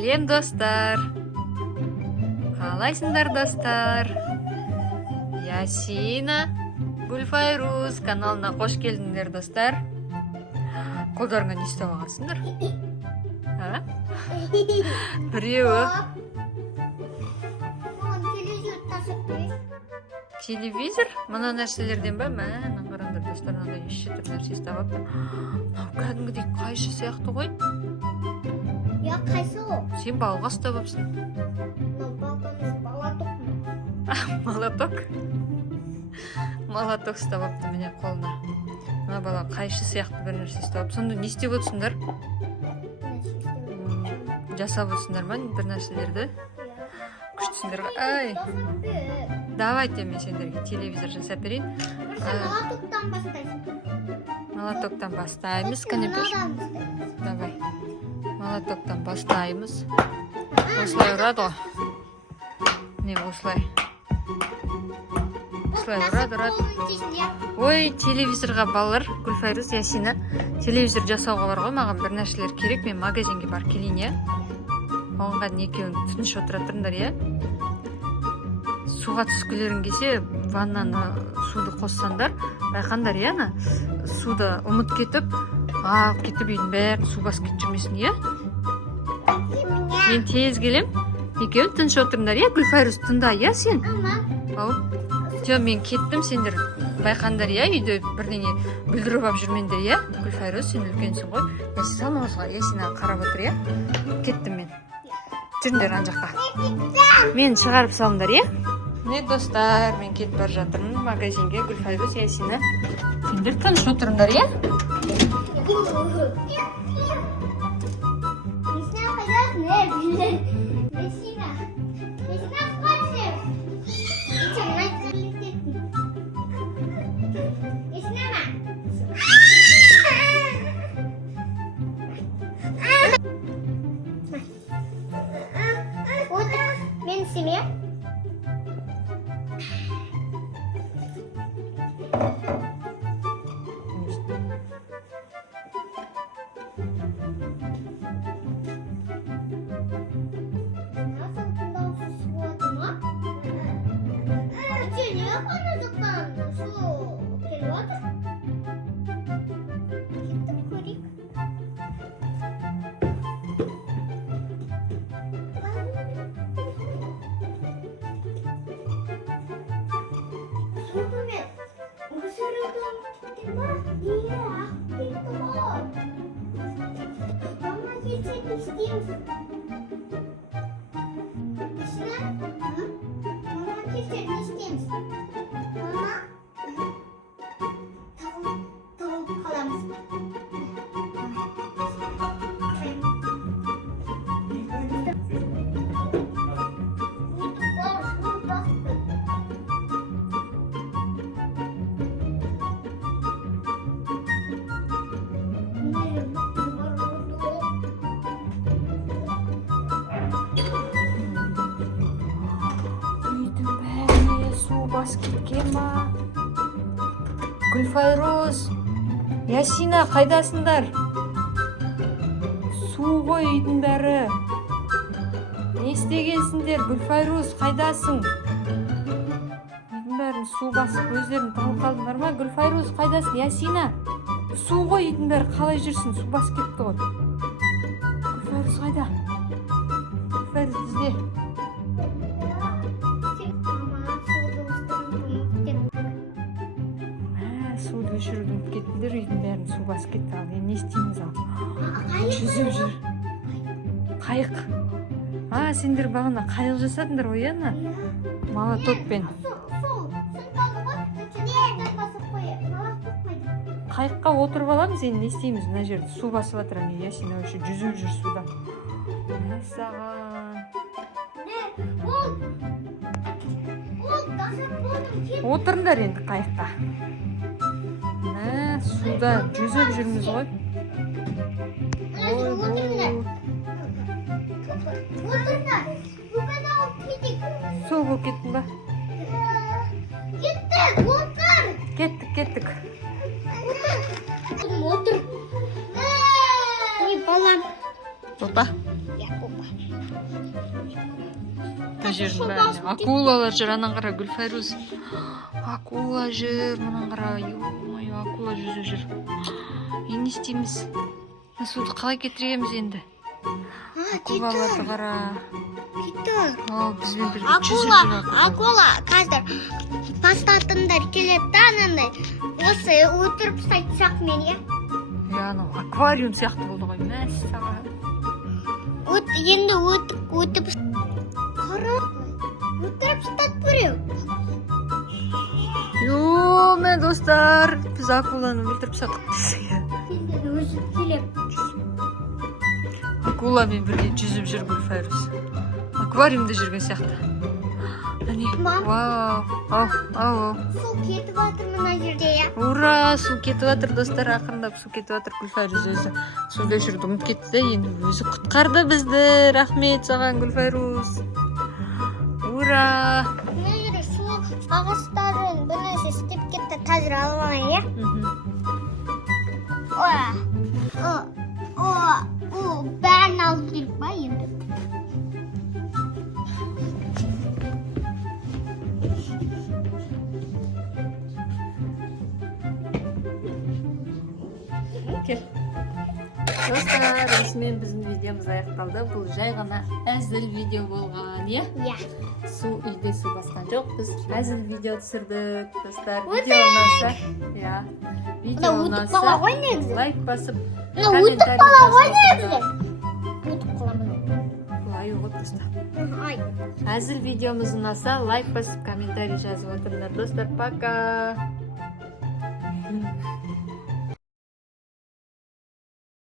Сәлем достар. Қалайсыңдар достар? Ясина, Гүлфайруз каналына қош келдіңдер достар. Қолдарыңа не істеп алғансыңдар? Біреуі телевизор? Мына нәрселерден ба? Мән қараңдар достар, мынандай неше түрлі нәрсе істеп алыпты. Мынау кәдімгідей қайшы сияқты ғой. Я қайсы ол? Сен балға ұстап алыпсың. Молоток? Молоток ұстап алыпты міне қолына. Мына бала қайшы сияқты бір нәрсе ұстап алып. Сонда не істеп отырсыңдар? Жасап отырсыңдар ма бір нәрселерді? Күштісіңдер ғой. Ай! Давайте мен сендерге телевизор жасап берейін. Молотоктан бастайсың. Молотоктан бастаймыз. Давай. Молотоктан бастаймыз. Осылай ұрады ғой. Не осылай. Осылай ұрады. Ой, телевизорға балалар, Гүлфайруз, Ясина. Телевизор жасауға бар ғой, маған бір нәрселер керек. Мен магазинге бар келейін, е. Оғанға екеуін түтініш отыра тұрыңдар, е. Суға түскілерін кесе, ваннаны суды қоссаңдар, байқандар, е, ана суды ұмыт кетіп, ағып кетіп үйдің бәрін су басып кетіп жүрмесін, е. Мен тез келем, екеуін түтініш отырыңдар, е. Гүлфайруз, тыңда, е, сен? Мен кеттім, сендер байқандар, е, үйде бірдеңе бүлдіріп ап жүрмендер, е. Гүлфайруз, сен үлкенсің ғой. Ясина қарап отыр, е. Кеттім мен. Жүріңдер ан жаққа. Мен шығарып салыңдар, е. Не достар, мен кетіп бар жатырмын магазинге. Гүлфайруз, Ясина. Сендер тыныш отырыңдар, е. Мен семья. Басып кеткен ма? Гүлфайруз, Ясина, қайдасыңдар? Су ғой үйдің бәрі. Не істегенсіңдер? Гүлфайруз, қайдасың? Үйдің бәрін су басып өздерін тығылып қалдыңдар ма? Гүлфайруз, қайдасың? Ясина, су ғой үйдің бәрі, қалай жүрсің? Су басып кетті ғой. Гүлфайруз, қайда? Гүлфайруз, бізде. Суды өшіруді ұмытып кеттіңдер, үйдің бәрін су басып кетті. Ал не істейміз ал? Жүзіп жүр. Қайық. Сендер бағана қайық жасадыңдар ғой, ана? Молотокпен. Қайыққа отырып аламыз, енді не істейміз? Мына жерді су басып жатыр, Ясина өші жүзіп жүр суда. Мәссаған. Отырыңдар енді қайыққа. Суда жүзіп жүрміз ғой. Сол болып кеттің ба? Кеттік. Отыр. Не балам? Опа. Я опа. жердің бәріне. Акулалар жүр, анан қара Гүлфайрус. Акула жүр, мынан қара. Ой, акула жүзіп жүр. Не істейміз? Суды қалай кетіреміз енді? Акулаларды қара. Китар. О, бізбен бірге жүзіп жүр Акула қазір бастатындар келеді да анандай. Осы өтіріп сайтсақ мен я. Анау аквариум сияқты болды ғой. Мәссаған. Енді өтіп қара. Өтіріп стат біреу. Мә достар, біз акуланы өлтіріп саттық бізге. Өсіп келем. Акуламен бірге жүзіп жүр Гүлфайрус. Аквариумда жүрген сияқты. Әне, вау, ау. Су кетіп жатыр мына жерде я. Ура, су кетіп жатыр достар, ақырындап су кетіп жатыр. Гүлфайрус өзі суда жүрді, ұмыт кетті де, енді өзі құтқарды бізді. Рахмет саған Гүлфайрус. Ура! Мына жерде су ағаштарын бірнәрсе істеп кетті, қазір алмай я. Бәрін алып келіп ба енді. Достар, осымен біздің видеомыз аяқталды. Бұл жай ғана әзіл видео болған, иә? Иә. Үйде су басқан жоқ, біз әзіл видео түсірдік. Достар, видео ұнаса, иә. Видео өтіп қала ғой ұнаса, негізі. лайк басып, Өтіп қала ғой негізі. Өтіп қаламын. Бұлай оғыт достар. Ай. Әзіл видеомыз ұнаса, лайк басып, комментарий жазып отырыңдар. Достар, пока!